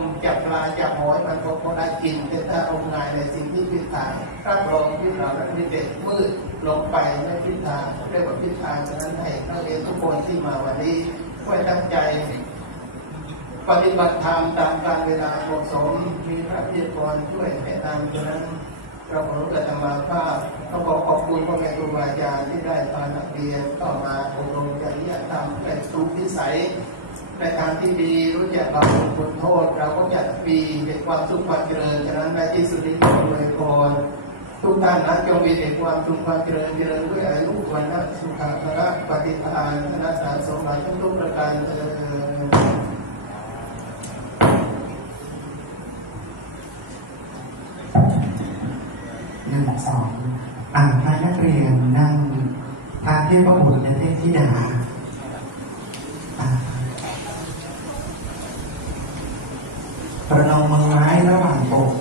มจับปลาจับหอยมันก็พอได้กินแต่ถ้าอางานในสิ่งที่พิจารรับรองที่เราและพิเศษมืดลงไปในพิจารเรียกว่าพิจารฉะนั้นให้นักเรียนทุกคนที่มาวันนี้ช่วยตั้งใจ ปฏิบัติธรรมตามการเวลาเหมาะสมมีพระพิจารช่วยแนะนำฉะนั้นเราขอรู้ธรรมาภาพต้องขอขอบคุณพ่อแม่ครูบาอาจารย์ที่ได้พานักเรียนเข้ามาอบรมจริยธรรมและสุพิสัยในทางที่ดีรู้จักบาปบุญ โทษเราก็จะมีเป็นความสุขความเจริญฉะนั้นในที่สุดนี้ขออวยพรทุกท่านนะจงมีแต่ความสุขความเจริญเจริญด้วยอายุวันนะสุขภาระปฏิภาณธนสารสมบัติทุกๆประการเจริญหนึ่งสองอ่านให้นักเรียนนั่งทางเทพบุตรและเทพธิดา ประนอมมือไว้ระหว่างอก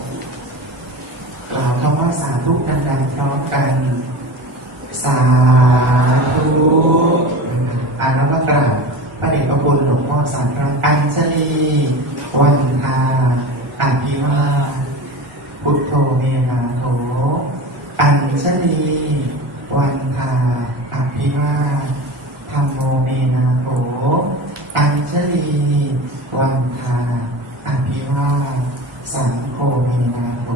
กล่าวคำว่าสาธุดังๆพร้อมกัน สาธุอ่านแล้วก็กราบพระเดชพระคุณหลวงพ่อสามครั้งอัญชลีวันทาอภิวาพุทโธเมนาโถอัญชลีวันทาอภิวาธรรมโมเมนาโถอัญชลีวันทาอภิวาสสังโฆเมนาโถ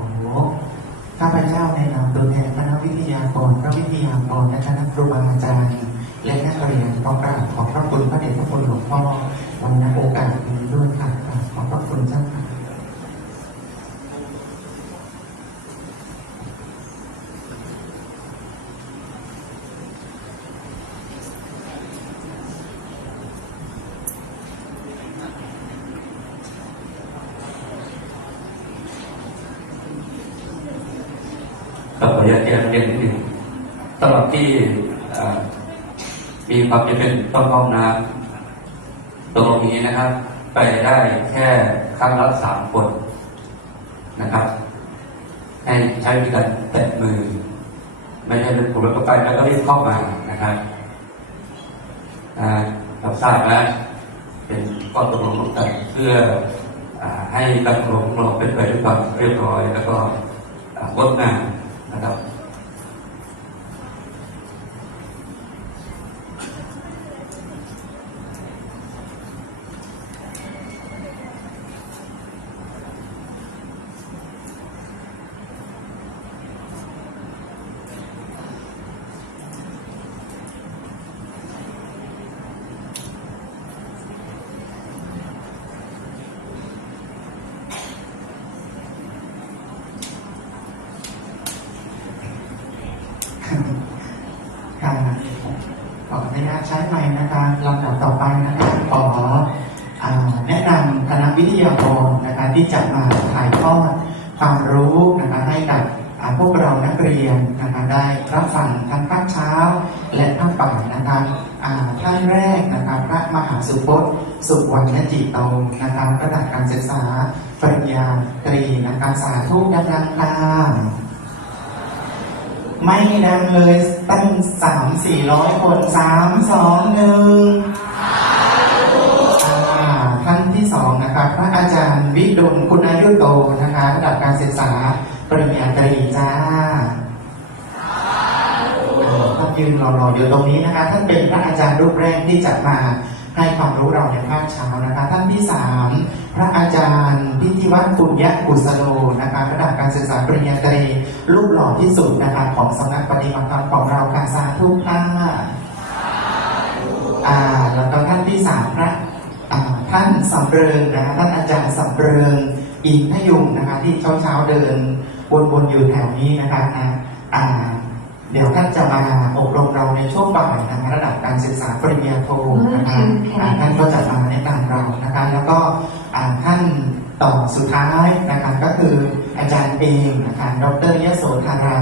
ข้าพเจ้าในนามตัวแทนคณะวิทยากรพระวิทยากรและคณะค รูบาอาจารย์และนักเรียนขอกราบขอบพระคุณพระเดชพระคุณหลวงพ่อวันนี้โอกาสนี้ด้วยค่ะขอบพระคุณเจ้าค่ะกับขออนุญาตแจ้งเรียนนิดหนึ่ง สำหรับที่มีความจำเป็นต้องห้องน้ำตรงนี้นะครับ ไปได้แค่ครั้งละสามคนนะครับ ให้ใช้วิธีการแตะมือ ไม่ใช่เป็นผมแล้วก็ไปแล้วก็รีบเข้ามานะครับอ่ารับทราบนะเป็นข้อตกลงร่วมกันเพื่ออให้การตกลงของเราเป็นไปด้วยความเรียบร้อย แล้วก็งดงามนะครับ ค่ะขออนุญาตใช้ ไมนะคะลำดับต่อไปนะคะขอแนะนำคณะวิทยากรนะคะที่จะมาถ่ายทอดความรู้นะคะให้กับพวกเรานักเรียนนะคะได้รับฟังทั้งภาคเช้าและภาคบ่ายนะคะท่านแรกนะคะพระมหาสุพจน์ สุวรรณจิตโตนะคะระดับการศึกษาปริญญาตรีนะคะสาธุดังๆค่ะ ไม่ดังเลยตั้งสามสี่ร้อยคนสามสองหนึ่งท่านที่สองนะครับพระอาจารย์วิดลคุณอายุโตนะคะระดับการศึกษาปริญญาตรีจ้าท่านยืนรอๆอยู่ตรงนี้นะคะท่านเป็นพระอาจารย์รูปแรกที่จะมา ให้ความรู้เราในภาคเช้านะคะ ท่านที่สามพระอาจารย์พิธีวัฒน์ปุญญกุสโลนะคะระดับการศึกษาปริญญาตรีรูปหล่อที่สุดนะคะของสำนักปฏิบัติธรรมของเราค่ะสาธุค่ะอ่าแล้วก็ท่านที่สามพระท่านสำเริงนะคะท่านอาจารย์สำเริงอินทยุงนะคะ ที่เช้าเช้าเดินวนๆอยู่แถวนี้นะคะอ่าอ่าเดี๋ยวท่านจะมาอบรมเราในช่วงบ่ายนะคะระดับการศึกษาปริญญาโท ท่านก็จะมาแนะนำเรานะคะแล้วก็ท่านต่อสุดท้ายนะคะก็คืออาจารย์เองนะคะดรยโสธารา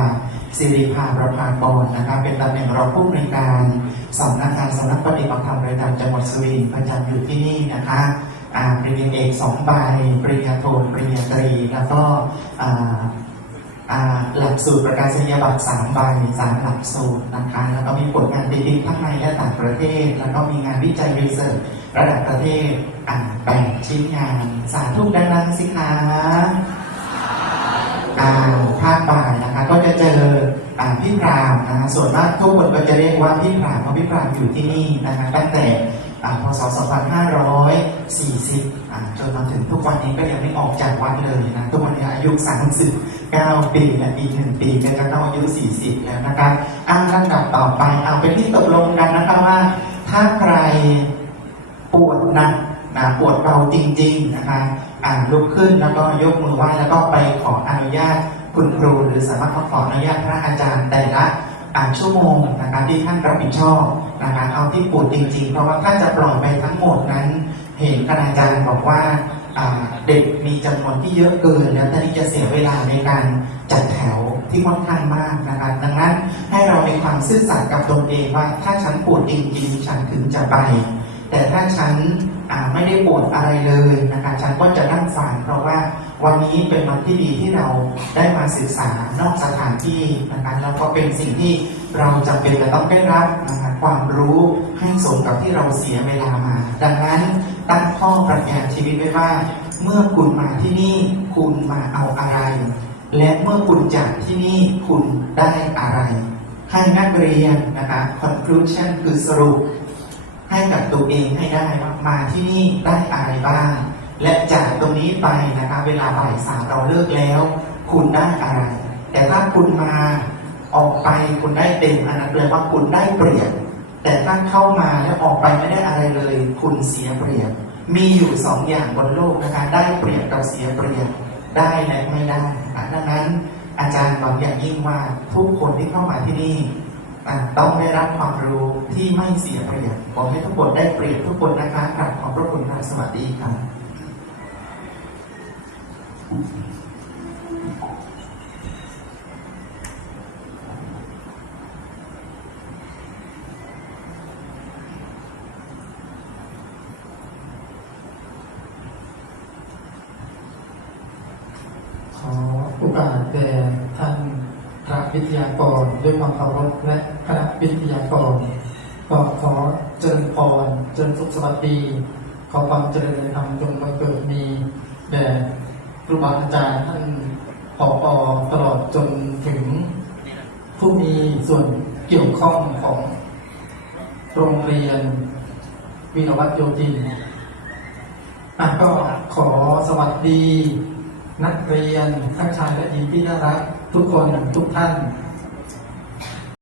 สิริภาประภากรนะคะเป็นตำแหน่งรองผู้บริการสำนักงานสำนักปฏิบัติธรรมประจำจังหวัดสุรินทร์ประจำอยู่ที่นี่นะคะปริญญาเอกสองใบปริญญาโทปริญญาตรี แล้วก็ หลักสูตรประกาศนียบัตรสามใบสามหลักสูตรนะคะแล้วก็มีผลงานตีพิมทั้งในและต่างประเทศ แล้วก็มีงานวิจัยรีเสิร์ชระดับประเทศอ่าแบ่งชิ้นงาน สาธุดังๆสิคะอ่าภาคบ่ายนะคะ ก็จะเจออ่าพี่พรามนะคะส่วนมากทุกคนก็จะเรียกว่าพี่พรามเพราะพี่พรามอยู่ที่นี่นะคะตั้งแต่ พศ 2540อ่าจนมาถึงทุกวันนี้ก็ยังไม่ออกจากวัดเลยนะทุกวันนี้อายุ 39 ปีและอีกหนึ่งปีก็จะต้องอายุ 40 แล้วนะครับอ้างลำดับต่อไปเอาเป็นที่ตกลงกันนะคะว่า ถ้าใครปวดหนักนะปวดเบาจริง ๆ นะคะอ่าลุกขึ้นแล้วก็ยกมือไหว้แล้วก็ไปขออนุญาตคุณครูหรือสามารถขออนุญาตพระอาจารย์แต่ละ ชั่วโมงนะคะที่ท่านรับผิดชอบนะคะเอาที่ปวดจริง ๆ เพราะว่าถ้าจะปล่อยไปทั้งหมดนั้น เห็นคณาจารย์บอกว่าเด็กมีจำนวนที่เยอะเกินแล้วท่านจะเสียเวลาในการจัดแถวที่ค่อนข้างมากนะคะดังนั้นให้เรามีความซื่อสัตย์กับตนเองว่า ถ้าฉันปวดจริงๆฉันถึงจะไป แต่ถ้าฉันไม่ได้ปวดอะไรเลยนะคะฉันก็จะนั่งฟังเพราะว่า วันนี้เป็นวันที่ดีที่เราได้มาศึกษานอกสถานที่นะคะแล้วก็เป็นสิ่งที่เราจำเป็นจะต้องได้รับนะคะความรู้ให้สมกับที่เราเสียเวลามา ดังนั้นตั้งข้อปรัชญาชีวิตไว้ว่า เมื่อคุณมาที่นี่คุณมาเอาอะไร และเมื่อคุณจากที่นี่คุณได้อะไร ให้นักเรียนนะคะ conclusion คือสรุป ให้กับตัวเองให้ได้ว่ามาที่นี่ได้อะไรบ้าง และจากตรงนี้ไปนะคะเวลาบ่ายสามเราเลิกแล้ว คุณได้อะไร แต่ถ้าคุณมาออกไปคุณได้เต็มอันนั้นแปลว่าคุณได้เปรียบแต่ถ้าเข้ามาแล้วออกไปไม่ได้อะไรเลย คุณเสียเปรียบ มีอยู่สองอย่างบนโลกนะคะได้เปรียบกับเสียเปรียบได้และไม่ได้ดังนั้นอาจารย์หวังอย่างยิ่งว่าทุกคนที่เข้ามาที่นี่ต้องได้รับความรู้ที่ไม่เสียเปรียบขอให้ทุกคนได้เปรียบทุกคนนะคะกราบขอบพระคุณค่ะสวัสดีครับ ขอโอกาสแด่ท่านพระวิทยากรด้วยความเคารพและคณะวิทยากรก็ขอเจริญพรเจริญสุขสวัสดีขอความเจริญในธรรมจงบังเกิดมีแด่ ครูบาอาจารย์ท่านผออตลอดจนถึงผู้มีส่วนเกี่ยวข้องของโรงเรียนวิรวัตโยธินอะก็ขอสวัสดี นักเรียนทั้งชายและหญิงที่น่ารักทุกคนทุกท่าน